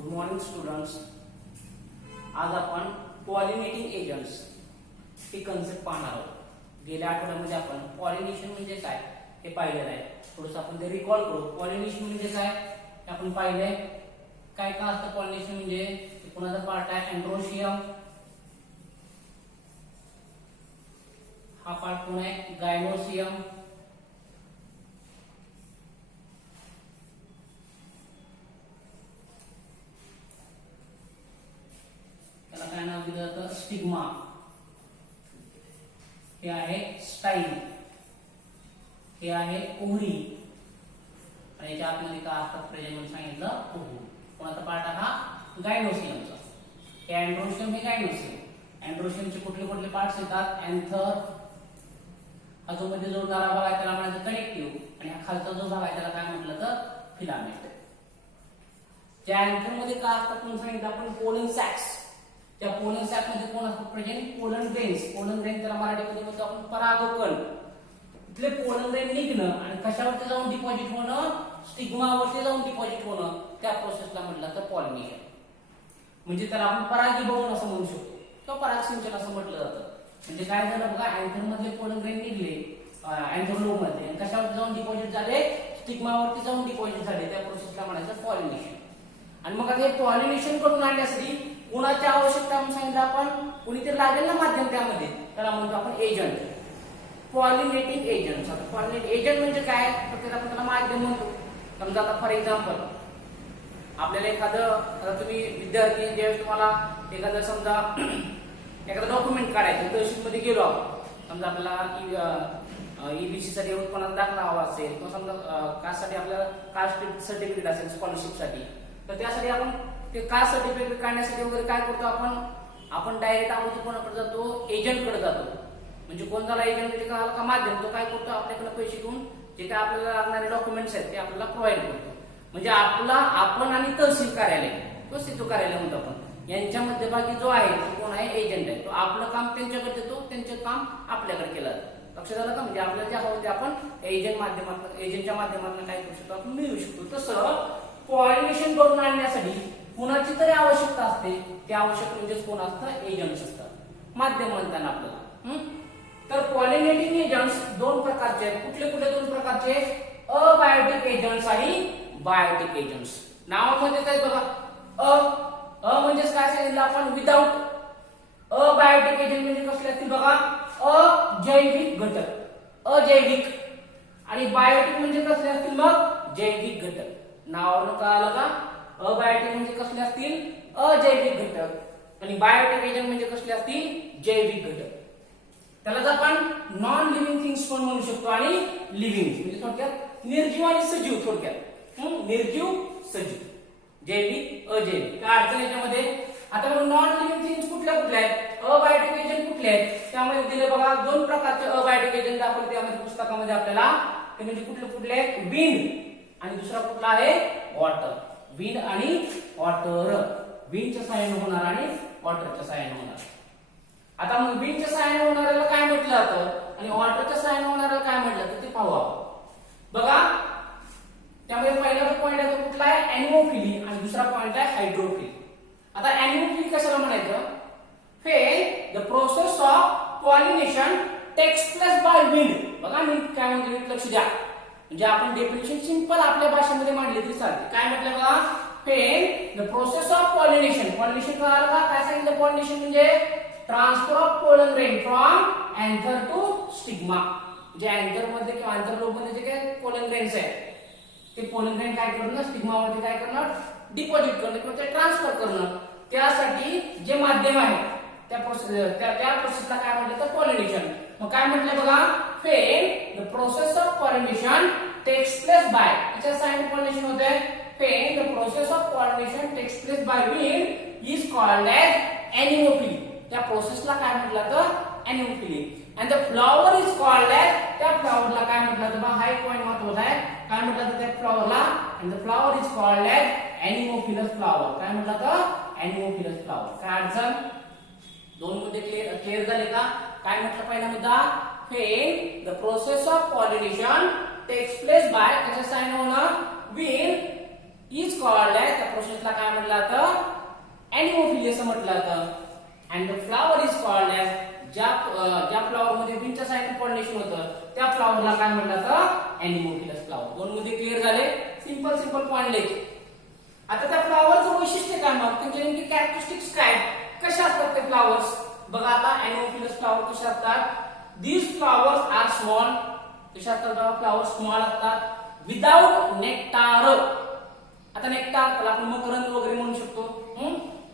Good morning students. आज आपण pollinating agents ही concept पाहणार आहोत. गेल्या आठवड्यामध्ये आपण पॉलिनेशन म्हणजे काय हे पाहिलेलं आहे. थोडंसं आपण ते रिकॉल करू. पॉलिनेशन म्हणजे काय हे आपण पाहिलंय. काय काय असतं पॉलिनेशन म्हणजे कोणाचा पार्ट आहे अँड्रोशियम, हा पार्ट कोण आहे गायनोसियम, त्याला काय नाव दिलं जातं स्टिग्मा, हे आहे स्टाईल, हे आहे ओव्हरी आणि याच्या आतमध्ये काय असतात प्रजनन सांगितलं ओव्हू. कोणाचा पार्ट हा गायनोसियमचा. हे अँड्रोशियम हे गायनोसियम. अँड्रोशियमचे कुठले कुठले पार्ट्स येतात अँथर, हा जो मध्ये जोडणारा भाग आहे त्याला म्हणायचं कनेक्टिव्ह आणि हा खालचा जो भाग आहे त्याला काय म्हटलं तर फिलामेंट. त्या अँथर मध्ये काय असतात म्हणून सांगितलं आपण पोलन सॅक्स. त्या पोलन सॅक मध्ये कोण असतात present pollen grains. Pollen grain त्याला मराठीमध्ये म्हणतो आपण परागकण. इथले पोलन ग्रेन निघणं आणि कशावरती जाऊन डिपॉझिट होणं स्टिग्मावरती जाऊन डिपॉझिट होणं त्या प्रोसेसला म्हटलं तर पॉलिनेशन. म्हणजे त्याला आपण परागीभवन असं म्हणू शकतो किंवा परागसिंचन असं म्हटलं जातं. म्हणजे काय झालं बघा अँथर मधले पोलन ग्रेन निघले अँथर लोब मध्ये आणि कशावरती जाऊन डिपॉझिट झाले स्टिग्मावरती जाऊन डिपॉझिट झाले त्या प्रोसेसला म्हणायचं पॉलिनेशन. आणि मग आता हे पॉलिनेशन करून आणण्यासाठी कोणाची आवश्यकता म्हणून सांगितलं आपण कोणीतरी लागेल ना माध्यम त्यामध्ये त्याला म्हणतो आपण एजंट. Pollinating agent. आता पॉलिनेटिंग एजंट म्हणजे काय तर आपण त्याला माध्यम म्हणतो. समजा आता फॉर एक्झाम्पल आपल्याला एखादं तुम्ही विद्यार्थी ज्यावेळेस तुम्हाला एखादं समजा एखादं डॉक्युमेंट काढायचं तहसील मध्ये गेलो आपण समजा आपल्याला ईबीसी साठी उत्पन्नाचा दाखला हवा असेल किंवा समजा कास्टसाठी आपल्याला कास्ट सर्टिफिकेट असेल स्कॉलरशिप साठी तर त्यासाठी आपण ते कास्ट सर्टिफिकेट काढण्यासाठी वगैरे काय करतो आपण डायरेक्ट आपण कोणाकडे जातो एजंट कडे जातो. म्हणजे कोण झाला एजंट म्हणजे का माध्यम तो काय करतो आपल्याकडे पैसे घेऊन जे काय आपल्याला लागणारे डॉक्युमेंट्स आहेत ते आपल्याला प्रोव्हाइड करतो. म्हणजे आपण आणि तहसील कार्यालय किंवा सिद्धू कार्यालय म्हणतो आपण यांच्या मध्यभागी जो आहे तो कोण आहे एजंट आहे. तो आपलं काम त्यांच्याकडे देतो त्यांचे काम आपल्याकडे केलं जातं. लक्षात आलं का. म्हणजे आपल्याला जे हवं ते आपण एजंटच्या माध्यमातून काय करू शकतो आपण मिळवू शकतो. तसं पॉलिनेशन करून आणण्यासाठी कुणाची तरी आवश्यकता असते. ते आवश्यक म्हणजेच कोण असतं एजंट्स असतात माध्यम म्हणताना आपल्याला. तर पॉलिनेटिंग एजंट्स दोन प्रकारचे आहेत. कुठले कुठले दोन प्रकारचे अबायोटिक एजंट्स आणि बायोटिक एजंट्स. नावामध्ये काय बघा अ म्हणजेच काय सांगितलं आपण विदाउट. अबायोटिक एजंट म्हणजे कसले असतील बघा अजैविक घटक अजैविक आणि बायोटिक म्हणजे कसले असतील मग जैविक घटक. नावावरून कळालं का. अबायोटिक म्हणजे कसले असतील अजैविक घटक आणि बायोटिक एजंट म्हणजे कसले असतील जैविक घटक. त्यालाच आपण नॉन लिव्हिंग थिंग्स पण म्हणू शकतो आणि लिव्हिंग म्हणजे थोडक्यात निर्जीव आणि सजीव. थोडक्यात निर्जीव सजीव जैविक अजैविक. काय अडचण याच्यामध्ये. आता मग नॉन लिव्हिंग थिंग्स कुठल्या कुठल्या आहेत अबायोटिक एजंट कुठले आहेत त्यामध्ये दिले बघा दोन प्रकारचे अबायोटिक एजंट दाखवले त्यामध्ये पुस्तकामध्ये आपल्याला. ते म्हणजे कुठले कुठले आहेत विंड आणि दुसरा कुठला आहे वॉटर. विंड आणि वॉटर. विंडच्या सहाय्याने होणार आणि वॉटरच्या सहाय्याने होणार. आता मग विंडच्या सहाय्याने होणाऱ्याला काय म्हटलं जातं आणि वॉटरच्या सहाय्याने होणाऱ्याला काय म्हटलं जातं ते पाहू आपण. बघा त्यामध्ये पहिला पॉइंट आहे तो कुठला आहे अॅनिमोफिली आणि दुसरा पॉइंट आहे हायड्रोफिली. आता अॅनिमोफिली कशाला म्हणायचं when the process of pollination takes place by wind. बघा मी काय म्हणतो लक्ष द्या. म्हणजे आपण डेफिनेशन सिंपल आपल्या भाषेमध्ये मांडली तरी चालते. काय म्हटलं बघा when the process of pollination. Pollination कळालं का काय सांगितलं. पॉलिनेशन म्हणजे transfer of pollen grain from anther to stigma. म्हणजे अँथर मध्ये किंवा अँथर लोब मध्ये जे काही पोलन ग्रेन्स आहे ते पोलन ग्रेन काय करणं स्टिग्मावरती काय करणं डिपॉझिट करणं किंवा ते ट्रान्सफर करणं. त्यासाठी जे माध्यम आहे त्या प्रोसेसला काय म्हटलं तर पॉलिनेशन. मग काय म्हटलं बघा when the process of pollination takes place by याच्या साइन पॉलिनेशन होते. When the process of pollination takes place by wind is called as anemophily. त्या प्रोसेसला काय म्हटलं तर एनिमोफिली. And the flower is called as त्या फ्लॉवरला काय म्हटलं तर हा एक पॉइंट महत्त्वाचा आहे. काय म्हटलं तर त्या फ्लॉवरला and the flower is called as anemophilous flower. काय म्हटलं तर एनिमोफिलस फ्लॉवर. काय अडचण दोन मध्ये क्लिअर झाले का. काय म्हटलं पहिला मुद्दा when the process of pollination takes place by त्याच्या साइन होणं विंड इज कॉल्ड एज त्या प्रोसेसला काय म्हटलं जातं एनिमोफिली असं म्हटलं जातं. And the flower is called as ज्या फ्लावर मध्ये विंडच्या साहाय्याने पॉलिनेशन होतं त्या फ्लावरला काय म्हटलं जातं एनिमोफिलस फ्लावर. दोन मध्ये क्लिअर झाले. सिंपल पॉइंट लिहायचे. आता त्या फ्लावरचं वैशिष्ट्य काय मग त्यांचे नेमके कॅरेक्टरिस्टिक्स काय कशा असतात ते फ्लावर्स बघा. आता एनिमोफिलस फ्लावर कसे असतात. These flowers are small. कशा असतात फ्लावर स्मॉल असतात. Without nectar. आता नेक्टार त्याला आपण मकरंद वगैरे म्हणू शकतो.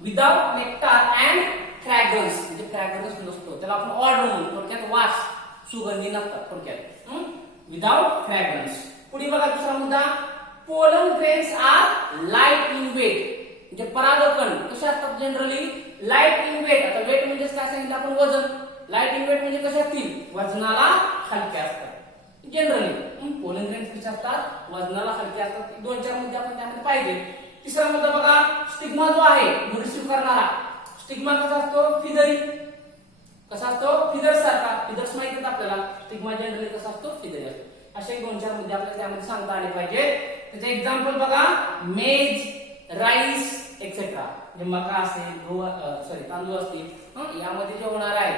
विदाउट नेक्टार अँड फ्रॅग्रन्स म्हणजे फ्रॅग्रन्स नसतो त्याला आपण ऑर्डर म्हणतो थोडक्यात वास सुगंधी नसतात थोडक्यात. Without fragrance. पुढे बघा दुसरा मुद्दा. Pollen grains are light in weight म्हणजे परागकण कसे असतात जनरली लाईट इन वेट. आता वेट म्हणजे काय सांगितलं आपण वजन. लाईट इन वेट म्हणजे कसे असतील वजनाला हलके असतात जनरली. पोलन ग्रेन्स कसे असतात वजनाला हलके असतात. 2-4 मुद्दे आपण त्यामध्ये पाहिजे. तिसरा मुद्दा बघा. स्टिग्मा जो आहे रिसीव्ह करणारा स्टिग्मा कसा असतो फिदरी. कसा असतो फिदर सारखा. फिदर्स माहिती आहेत आपल्याला. स्टिग्मा जनरली कसा असतो फिदरी असतो. असे 2-4 मुद्दे आपल्याला त्यामध्ये सांगता आले पाहिजे. त्याचे एक्झाम्पल बघा. मेज राईस एक्सेट्रा म्हणजे मका असेल तांदूळ असतील यामध्ये जे होणार आहे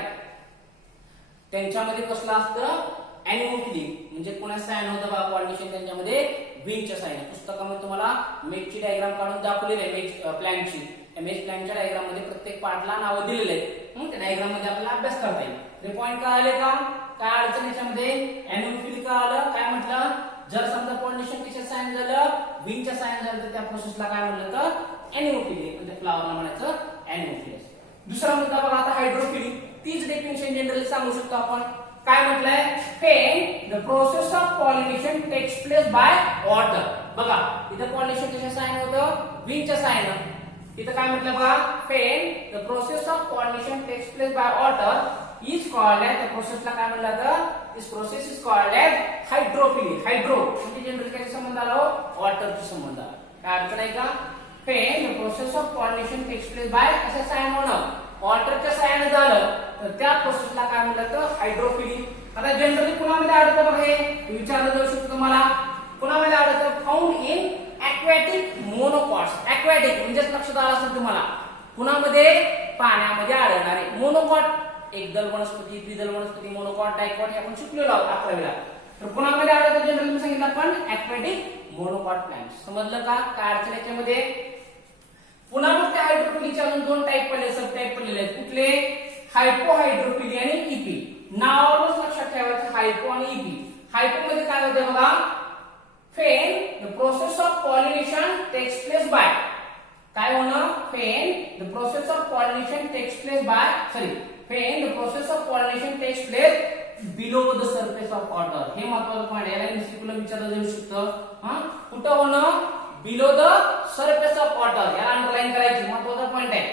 त्यांच्यामध्ये कसलं असतं एनिमोफिली म्हणजे कोणा साइन होतं बघा पॉलिनेशन त्यांच्यामध्ये विंडच्या साइन. पुस्तकामध्ये तुम्हाला मेजची डायग्राम काढून दाखवलेली आहे मेज प्लॅन्टची. मेज प्लॅन्टच्या डायग्राम मध्ये प्रत्येक पार्टला नावं दिलेले आहेत. त्या डायग्राम मध्ये आपल्याला अभ्यास करता येईल. हे पॉइंट कळाले का काय अडचण याच्यामध्ये एनिमोफिली का आलं काय म्हटलं. जर समजा पॉलिनेशन कशा साइन झालं विंडच्या साइन झालं तर त्या प्रोसेसला काय म्हणलं तर एनिमोफिली म्हणजे फ्लावरला म्हणायचं एनिमोफिलस. दुसरा मुद्दा बघा आता हायड्रोफिली. तीच डेफिनेशन जनरली सांगू शकतो आपण. काय म्हटलंय when the process of pollination takes place by water. बघा इथं पॉलिनेशन कशा साइन होतं विंडच्या साइन. इथं काय म्हटलं बघा when the process of pollination takes place by water is called as. त्या प्रोसेसला काय म्हणलं जातं this process is called as hydrophily. Hydro म्हणजे जनरली काय संबंध आला वॉटरचा संबंध आला. काय अर्थ नाही का. When the process of pollination takes place by कशा साइन होणं वॉटरच्या साइन झालं तर त्या प्रोसेसला काय म्हणलं तर हायड्रोफिली. आता जनरली कुणामध्ये आढळतं बघा हे विचारलं जाऊ शकतो तुम्हाला. कुणामध्ये आढळतं found in aquatic monocots. Aquatic म्हणजेच लक्षात आलं असेल तुम्हाला कुणामध्ये पाण्यामध्ये आढळणारे मोनोकॉट एकदल वनस्पती द्विदल वनस्पती मोनोकॉट डायकॉट हे आपण शिकलेलो आहोत 11वीला. तर कुणामध्ये आढळतं जनरली मी सांगितलं आपण ॲक्वॅटिक मोनोकॉट प्लांट्स. समजलं का काय अडचण याच्यामध्ये. पुन्हा मग त्या हायड्रोफिलीचे अजून 2 टाईप पडले सब टाईप पडलेले आहेत. कुठले हायपोहायड्रोफिली आणि इपी. नावावरच लक्षात ठेवायचं हायपो आणि इपी. हायपो मध्ये काय होते बघा when the process of pollination takes place by काय होणं when the process of pollination takes place by when the process of pollination takes place below the surface of water. हे महत्वाचं पॉइंट याला एमसीक्यूला विचारलं जाऊ शकतं. कुठं होणं below the surface of water. याला अंडरलाईन करायची महत्वाचा पॉइंट आहे.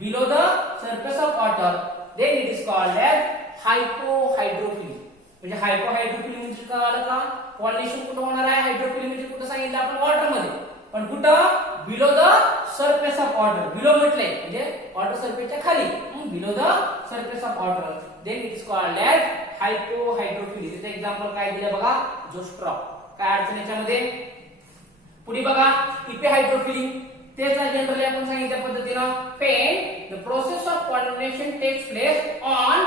Below the surface of water then it is called as hypohydrophily. म्हणजे हायपोहायड्रोफिली म्हणजे काय आलं का पॉलिनेशन कुठं होणार आहे. हायड्रोफिली म्हणजे कुठं सांगितलं आपण वॉटर मध्ये पण कुठं below the surface of water. Below म्हटले म्हणजे वॉटर सरफेसच्या खाली below the surface of water then it is called as hypohydrophily. त्याचं एक्झाम्पल काय दिलं बघा जोस्ट्रॉप. काय अडचण याच्यामध्ये. पुढे बघा इपेहायड्रोफिली. तेच जनरली आपण सांगितल्या पद्धतीनं when the process of pollination takes place on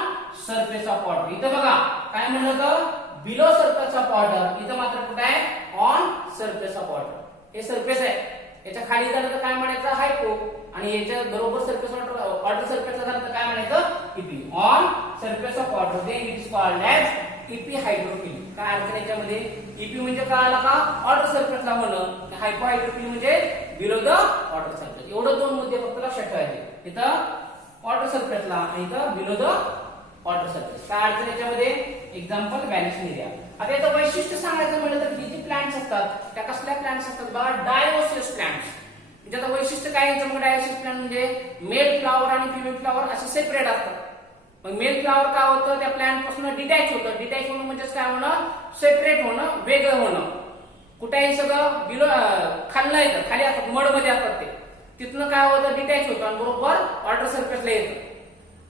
surface of water. इथं बघा काय म्हणलं होतं बिलो सरफेस ऑफ वॉटर. इथं मात्र कुठे आहे ऑन सरफेस ऑफ वॉटर. हे सरफेस आहे याच्या खाली झालं तर काय म्हणायचं हायपो आणि याच्या बरोबर सरफेस वॉटर सरफेसला झालं तर काय म्हणायचं epi. On surface of water then it is called as epihydrophily. काय अर्थ याच्यामध्ये इपी म्हणजे काय आला का वॉटर सरफेसला होणं. हायपोहायड्रोफिली म्हणजे बिलो द वॉटर सरफेस. एवढं 2 मुद्दे फक्त लक्षात ठेवायचे. इथं वॉटर सरफेसला आणि इथं बिलो द वॉटर सरफेस. काय अर्थ याच्यामध्ये एक्झाम्पल व्हॅनिशिंग एरिया. आता याचं वैशिष्ट्य सांगायचं म्हटलं तर ही जी प्लांट्स असतात त्या कसल्या प्लांट्स असतात बघा डायोसियस प्लांट्स. म्हणजे आता वैशिष्ट्य काय याचं मग डायोसियस प्लांट म्हणजे मेल फ्लावर आणि फिमेल फ्लावर असे सेपरेट असतात. मग मेल फ्लावर काय होतं त्या प्लांट पासून डिटॅच होतं. डिटॅच होणं म्हणजे काय होणं सेपरेट होणं वेगळं होणं. कुठेही सगळं बिलो खाल्लं येतं खाली असतात मड मध्ये असतात ते तिथनं काय होतं डिटॅच होतं आणि बरोबर वॉटर सरफेसला येतं.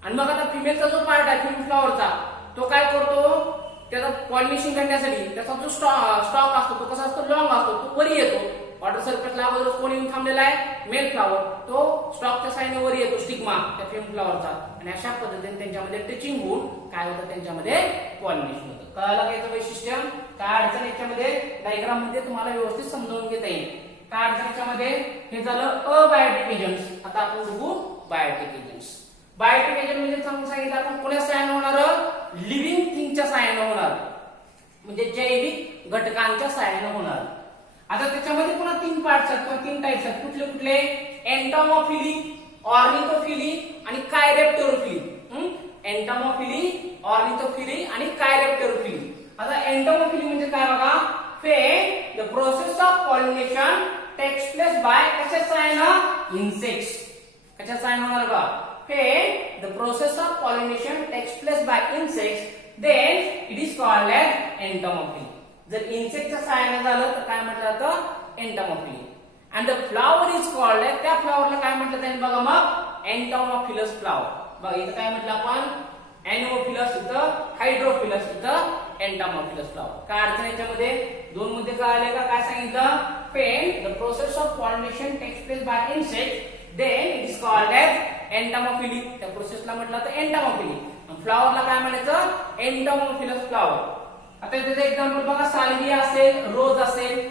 आणि मग आता फिमेलचा जो पार्ट आहे फिमेल फ्लावरचा तो काय करतो त्याचा पॉलिनेशन करण्यासाठी त्याचा जो स्टॉक असतो तो कसा असतो लॉंग असतो तो वरी येतो वॉटर सरफेसला अगोदर कोण येऊन थांबलेला आहे, मेल फ्लावर, तो स्टॉकच्या साईने वर येतो स्टिग्मा त्या फेम फ्लावरचा, आणि अशा पद्धतीने त्यांच्यामध्ये टचिंग होऊन काय होतं, त्यांच्यामध्ये पॉलिनेशन होतं. कळालं का याचं वैशिष्ट्य? काय अडचण याच्यामध्ये डायग्राम मध्ये तुम्हाला व्यवस्थित समजावून घेता येईल. काय अडचण याच्यामध्ये? हे झालं अबायोटिक एजंट्स. आता आपण बघू बायोटिक एजंट्स. बायोटिक एजंट म्हणजे सांगितलं आपण कोणत्या सहाय्याने होणार, लिव्हिंग थिंगच्या सहाय्याने होणार, म्हणजे जैविक घटकांच्या सहाय्याने होणार. आता त्याच्यामध्ये पुन्हा 3 पार्ट्स आहेत किंवा 3 टाइप्स आहेत. कुठले कुठले? एंटोमोफिली, ऑर्निथोफिली आणि कायरेप्टोरोफिली. एंटोमोफिली, ऑर्निथोफिली आणि कायरेप्टोरोफिली. आता एंटोमोफिली म्हणजे काय बघा, the process of pollination takes place by कशा सहाय्याने, इन्सेक्ट्स. कशा सहाय्याने होणार बघा, the process of pollination takes place by insects, then it is called as entomophily. जर इन्सेक्टच्या सहाय्याने झालं तर काय म्हटलं जातं, entomophily. and the flower is called as, त्या फ्लॉवरला काय म्हटलं जाईल बघा मग, एंटोमोफिलस फ्लॉवर. बघा इथं काय म्हटलं आपण, एनोमोफिलस, इथं हायड्रोफिलस, इथं एंटोमोफिलस फ्लॉवर. काय अडचण याच्यामध्ये? 2 मध्ये काय आले का, काय सांगितलं, when the process of pollination takes place by insects, then it is called as entomophily. त्या प्रोसेसला म्हटलं तर एंटोमोफिली. फ्लॉवरला काय म्हणायचं, एंटोमोफिलस फ्लॉवर. आता त्याचं एक्झाम्पल बघा, साल्विया असेल, रोज असेल.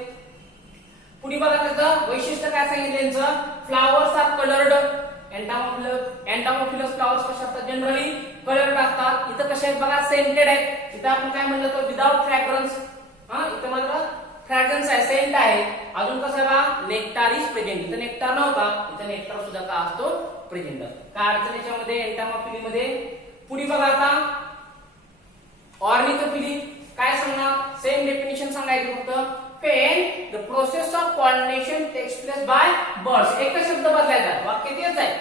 पुढे बघा त्याचं वैशिष्ट्य काय सांगितलं यांचं, flowers are coloured. Entomophilous flowers कसे असतात, जनरली कलर्ड असतात. इथं कसे आहेत बघा, सेंटेड आहेत. इथं आपण काय म्हणलं तर विदाउट फ्रॅग्रन्स. इथं मात्र फ्रॅग्रन्स आहे, सेंट आहे. अजून कसं आहे बघा, नेक्टार इज प्रेझेंट. इथं नेक्टार नव्हता, इथं नेक्टार सुद्धा का असतो, प्रेझेंट. काय अडचण याच्यामध्ये एंटोमोफिली मध्ये? पुढे बघा आता ऑर्निथोफिली. काय सांगणार, सेम डेफिनेशन सांगायचं फक्त, when the process of pollination takes place by birds. एकच शब्द बदलायचा, वाक्य तेच आहे.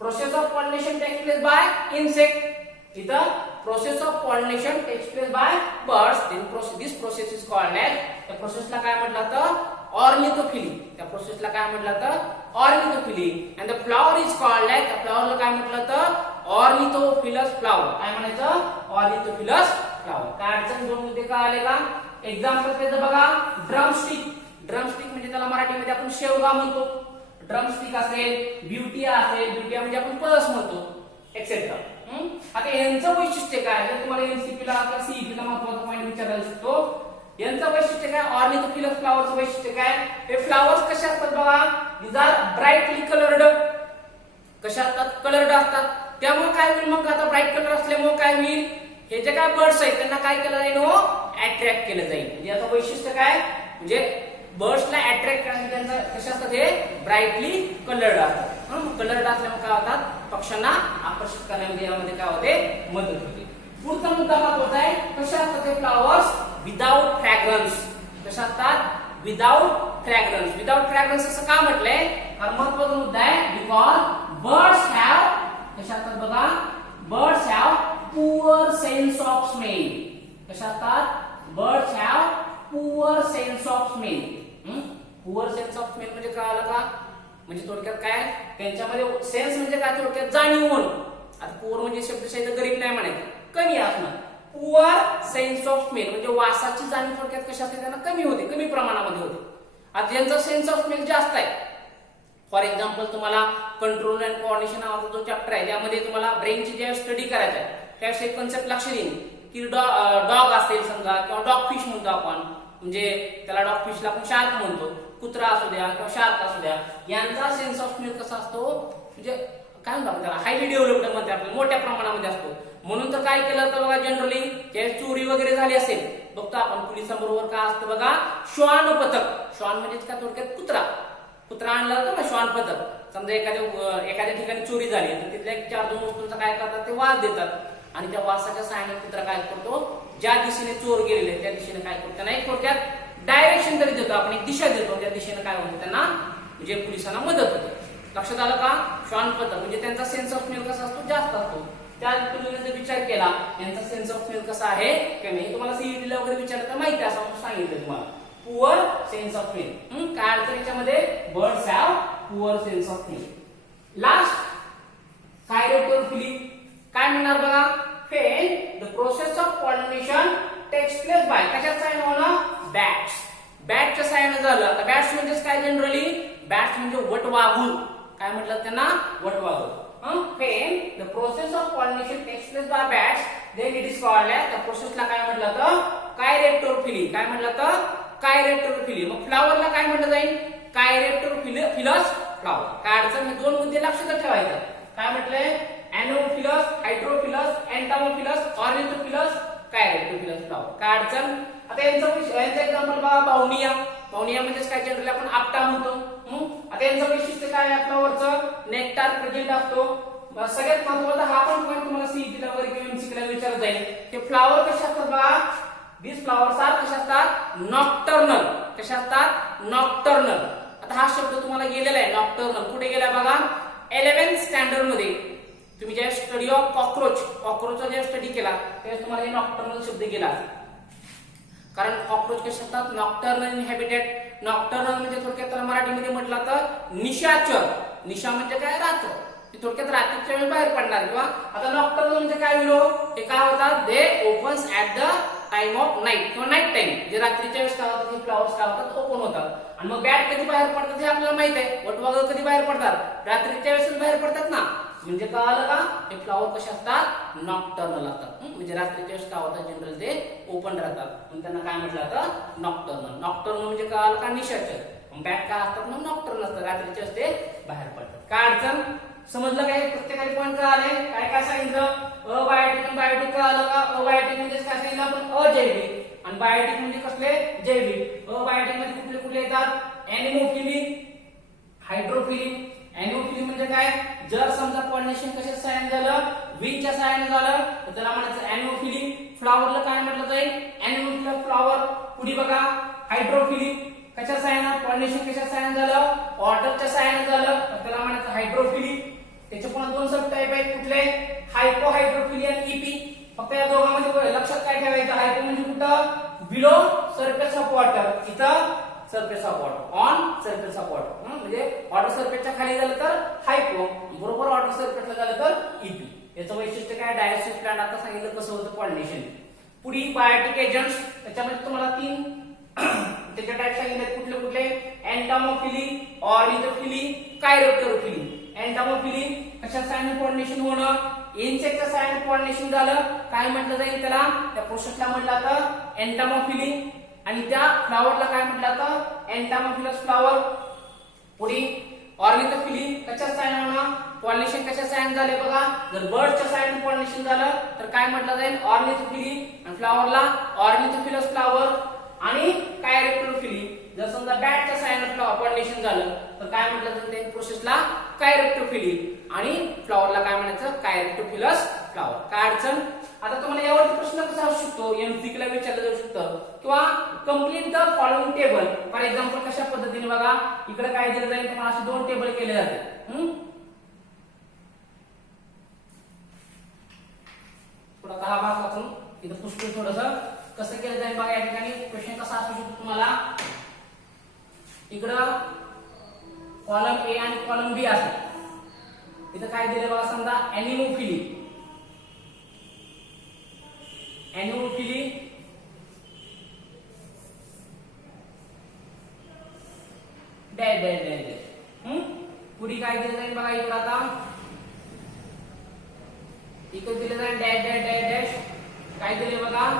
Process of pollination takes place by insect. इथं process of pollination takes place by birds, then this process is called as, त्या प्रोसेसला काय म्हटलं तर ऑर्निथोफिली. त्या प्रोसेसला काय म्हटलं तर ornithophily. And the flower is called as, त्या फ्लॉवरला काय म्हटलं तर ऑर्निथोफिलस फ्लॉवर. काय म्हणायचं, ऑर्निथोफिलस फ्लॉवर. काय अडचण 2 मध्ये काय आले का, एक्झाम्पल त्याचं बघा, ड्रमस्टिक. ड्रमस्टिक म्हणजे त्याला मराठीमध्ये आपण शेवगा म्हणतो. ड्रमस्टिक असेल, ब्युटिया असेल, ब्युटिया म्हणजे आपण पळस म्हणतो, एक्सेट्रा. आता यांचं वैशिष्ट्य काय, जर तुम्हाला एमसीपीला किंवा सीईटीला महत्वाचा पॉईंट विचारायला शकतो, यांचं वैशिष्ट्य काय, ऑर्निथोफिलस फ्लॉवरचं वैशिष्ट्य काय, हे फ्लॉवर्स कसे असतात बघा, दीज आर ब्राईटली कलर्ड. कशा असतात, कलर्ड असतात. त्यामुळे काय होईल मग, आता ब्राईट कलर असल्यामुळे काय होईल, हे जे काय बर्ड्स आहेत त्यांना काय केलं जाईल, अट्रॅक्ट केलं जाईल. म्हणजे याचं वैशिष्ट्य काय, म्हणजे बर्ड्सला अट्रॅक्ट करण्यासाठी त्यांचं कसे असतात, हे ब्राईटली कलर्ड असतात. कलर्ड असल्यामुळे काय होतात, पक्ष्यांना आकर्षित करण्यामध्ये यामध्ये काय होते, मदत होते. पुढचा मुद्दा महत्वाचा आहे, कशा असतात हे फ्लॉवर्स, विदाउट फ्रॅग्रन्स. कशा असतात, विदाउट फ्रॅग्रन्स. विदाउट फ्रॅग्रन्स असं का म्हटलंय, हा महत्वाचा मुद्दा आहे, बिकॉज बर्ड्स हॅव, कशा असतात बघा, birds have poor sense of smell. कशा असतात, birds have poor sense of smell. Poor sense of smell म्हणजे कळालं का, म्हणजे थोडक्यात काय, त्यांच्यामध्ये सेन्स म्हणजे काय, थोडक्यात जाणीव होणं. आता पुअर म्हणजे शब्दशः गरीब नाही म्हणायचं, कमी असणं. पुअर सेन्स ऑफ स्मेल म्हणजे वासाची जाणीव थोडक्यात कशा असते, त्यांना कमी होते, कमी प्रमाणामध्ये होते. आता ज्यांचा सेन्स ऑफ स्मेल जास्त आहे, फॉर एक्झाम्पल तुम्हाला कंट्रोल अँड कोऑर्डिनेशन नावाचा जो चॅप्टर आहे, त्यामध्ये तुम्हाला ब्रेनची जेव्हा स्टडी करायचा आहे, त्यावेळेस एक कन्सेप्ट लक्षात येईल की डॉग असेल समजा, किंवा डॉग फिश म्हणतो आपण, म्हणजे त्याला डॉग फिशला आपण शार्क म्हणतो, कुत्रा असू द्या किंवा शार्क असू द्या, यांचा सेन्स ऑफ स्मेल कसा असतो, म्हणजे काय म्हणतो आपण त्याला, हायली डेव्हलप्ड मध्ये, आपल्याला मोठ्या प्रमाणामध्ये असतो. म्हणून तर काय केलं तर बघा, जनरली ज्यावेळेस चोरी वगैरे झाली असेल, बघतो आपण पोलिसांबरोबर काय असतं बघा, श्वान पथक. श्वान म्हणजे काय, थोडक्यात कुत्रा. कुत्रा आणला जातो ना, श्वान पथक. समजा एखाद्या ठिकाणी चोरी झाली तर तिथल्या 4-2 वस्तूंचा काय करतात, ते वास देतात, आणि त्या वासाच्या सहाय्याने कुत्रा काय करतो, ज्या दिशेने चोर गेलेले त्या दिशेने काय करतो, त्यांना एक थोडक्यात डायरेक्शन तरी देतो, आपण एक दिशा देतो, त्या दिशेने काय होतं, त्यांना म्हणजे पोलिसांना मदत होते. लक्षात आलं का, श्वान पथक म्हणजे त्यांचा सेन्स ऑफ स्मेल कसा असतो, जास्त असतो. त्या तुलनेने जर विचार केला, यांचा सेन्स ऑफ स्मेल कसा आहे की नाही, तुम्हाला सीईटीला वगैरे विचारलं तर माहिती आहे, असं सांगितलं तुम्हाला, पुअर सेन्स ऑफ स्मेल. काय अर्थ याच्यामध्ये, birds have poor sense of smell. Last chiropterophily. काय म्हणणार बघा, when the process of pollination takes place by, कशाच्या सहाय्याने होणं, बॅट्स. बॅटच्या सहाय्याने झालं. आता बॅट्स म्हणजे काय, जनरली बॅट्स म्हणजे वटवाघूळ. काय म्हटलं त्यांना? वटवाघूळ. When the process of pollination takes place by bats, then it is called as त्या प्रोसेसला काय म्हटलं तर कायरेप्टोफिली. काय म्हटलं तर कायरेप्टोफिली. मग फ्लावरला काय म्हटलं जाईल? Chiropterophilous flower. काय अडचण? हे दोन मुद्दे लक्षात ठेवायचं. काय म्हटलंय? Anemophilous, hydrophilous, entomophilous, ornithophilous, chiropterophilous flower. काय अडचण? आता यांचं एक्झाम्पल बघा, पाउनिया. पाउनिया म्हणजेच काय जनरली आपण आपटा म्हणतो. आता यांचं वैशिष्ट्य काय आहे? फ्लावरचं नेक्टार प्रेझेंट असतो. सगळ्यात महत्त्वाचा हा पण पॉईंट तुम्हाला सीईटीला वगैरे किंवा एमसीक्यूला विचारत जाईल की फ्लावर कसे असतात बघा. दिस फ्लावर्स आर कसे असतात? नॉक्टर्नल. कसे असतात? नॉक्टर्नल. आता हा शब्द तुम्हाला गेलेला आहे नॉक्टर्नल. कुठे गेला बघा? 11th स्टँडर्ड मध्ये तुम्ही ज्या स्टडी ऑफ कॉकरोचचा जेव्हा स्टडी केला तेव्हा तुम्हाला हे नॉक्टर्नल शब्द गेला. कारण कॉकरोच कसे असतात? नॉक्टर्नल इनहॅबिटेड. नॉक्टर्नल म्हणजे थोडक्यात मराठीमध्ये म्हटलं तर निशाचर. निशा म्हणजे काय? रात्र. थोडक्यात रात्रीच्या वेळी बाहेर पडणार. किंवा आता नॉक्टर्नल म्हणजे काय विलो? हे काय होतात? They opens at the time of night किंवा नाईट टाइम. जे रात्रीच्या वेळेस काय होतात? हे फ्लावर्स काय होतात? ओपन होतात. आणि मग बॅट कधी बाहेर पडतात हे आपल्याला माहित आहे. वटवाघूळ कधी बाहेर पडतात? रात्रीच्या वेळेस बाहेर पडतात ना. म्हणजे काय आलं का? हे फ्लावर कसे असतात? नॉक्टर्नल असतात. म्हणजे रात्रीच्या वेळेस काय होतात? जनरल ते ओपन राहतात. म्हणून त्यांना काय म्हटलं जातं? नॉक्टर्नल. नॉक्टर्नल म्हणजे काय आलं का? निशाचर. बॅट काय असतात? मग नॉक्टर्नल असतात. रात्रीच्या वेळेस ते बाहेर पडतात. काय अडचण? समजलं काय? प्रत्येकाने पॉईंट कळाले? काय काय सांगितलं? अबायोटिक आणि बायोटिक कळालं का? अबायोटिक म्हणजे काय सांगितलं आपण? अजैविक. आणि बायोटिक म्हणजे कसले? जैविक. अबायोटिक मध्ये कुठले कुठले येतात? एनिमोफिली, हायड्रोफिली. एनिमोफिली म्हणजे काय? जर समजा पॉलिनेशन कशाच्या सहाय्याने झालं? विंडच्या सहाय्याने झालं तर त्याला म्हणायचं एनिमोफिली. फ्लावरला काय म्हटलं जाईल? Anemophilous flower. पुढे बघा हायड्रोफिली. कशा सहाय्याने? पॉलिनेशन कशा सहाय्याने झालं? वॉटरच्या सहाय्याने झालं तर त्याला म्हणायचं हायड्रोफिली. त्याचे पुन्हा दोन सब टाईप आहेत. कुठले? हायपो हायड्रोफिली आणि इपी. फक्त या दोघांमध्ये लक्षात काय ठेवायचं? हायपो म्हणजे कुठं? Below surface of water. इथं surface of water, on surface of water. म्हणजे वॉटर सरफेसच्या खाली झालं तर हायपो, बरोबर वॉटर सरफेसला झालं तर इपी. याचं वैशिष्ट्य काय? डायसिस प्लांट आता सांगितलं कसं होतं पॉलिनेशन. पुढे बायोटिक एजंट्स. त्याच्यामध्ये तुम्हाला तीन त्याचे टाइप सांगितले. कुठले कुठले? एंटामोफिली, ऑर्निथोफिली, कायरेप्टोफिली. एंटामोफिली कशा सहाय्याने पॉलिनेशन होणं? इन्सेक्टच्या सहाय्याने पॉलिनेशन झालं. काय म्हटलं जाईल त्याला? त्या प्रोसेसला म्हटलं जातं एंटामोफिली. आणि त्या फ्लावरला काय म्हटलं जातं? एंटामोफिलस फ्लावर. पुढे ऑर्निथोफिली कशा सहाय्याने होणं? पॉलिनेशन कशा सहाय्याने झाले बघा? जर बर्डच्या सहाय्याने पॉलिनेशन झालं तर काय म्हटलं जाईल? ऑर्निथोफिली. आणि फ्लावरला ऑर्निथोफिलस फ्लावर. आणि कायरेप्टोफिली. जर समजा बॅटच्या सहाय्याने पॉलिनेशन झालं तर काय म्हटलं जातं? त्या प्रोसेसला कायरेप्टोफिली. आणि फ्लावरला काय म्हणायचं? कायरेप्टोफिलस फ्लावर. काय अडचण? आता तुम्हाला यावरती प्रश्न कसा असू शकतो? एमसीक्यूला विचारला जाऊ शकतं. किंवा complete the following table. For example कशा पद्धतीने बघा इकडे काय दिलं जाईल? तुम्हाला असे दोन टेबल केले जाते. थोडा हा भाग वाचून इथं पुष्कळ थोडस कसं केलं जाईल बघा. या ठिकाणी क्वेश्चन कसा असू शकतो तुम्हाला? इकडं कॉलम ए आणि कॉलम बी आहे. इथं काय दिले बघा? समजा anemophily. Anemophily dash dash dash dash. पुढे काय दिलं जाईल बघा? इकडं आता इकडे दिलं जाईल डॅश डॅश डॅश डॅश. काय दिले बघा?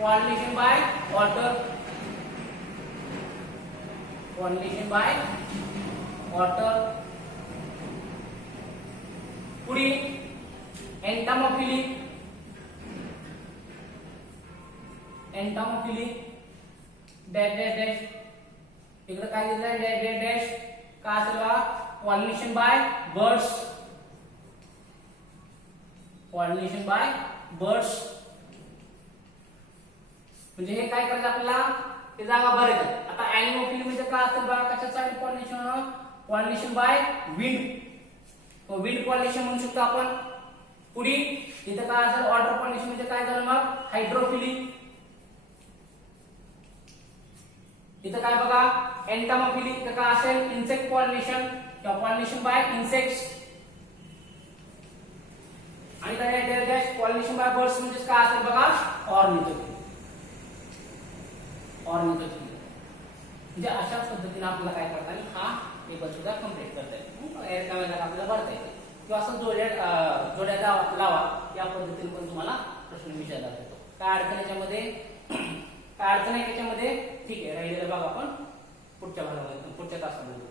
Pollination by water. Pollination by water. पुढे एंटामोफिली. एंटामोफिली डॅश डॅश डॅश. इकडे काय दिलं आहे? Dash dash dash. काय असेल बघा? Pollination by birds. Pollination by birds. म्हणजे हे काय करायचं आपल्याला? ते जागा भरायचं. आता एनिमोफिली म्हणजे काय असेल बघा? कशासाठी pollination? Pollination by wind. Wind pollination म्हणू शकतो आपण. पुढे इथं काय असेल? वॉटर पॉलिनेशन म्हणजे काय झालं मग? हायड्रोफिली. इथं काय बघा? एंटामोफिली. इथं काय असेल? इन्सेक्ट पॉलिनेशन किंवा पॉलिनेशन बाय इन्सेक्ट्स. आणि काय पॉलिनेशन बाय बर्ड्स म्हणजे काय असेल बघा? ऑर्निथोफिली. ऑर्निथोफिली. म्हणजे अशा पद्धतीने आपल्याला काय करता येईल, हा टेबल सुद्धा कम्प्लीट करता येईल. एका वेळेला आपल्याला भरता येते किंवा असं जोड्या लावा या पद्धतीने पण तुम्हाला प्रश्न विचारला जातो. काय अडचण याच्यामध्ये, काय अडचण आहे त्याच्यामध्ये, ठीक आहे, राहिलेला भाग आपण पुढच्या भागामध्ये पुढच्या तासामध्ये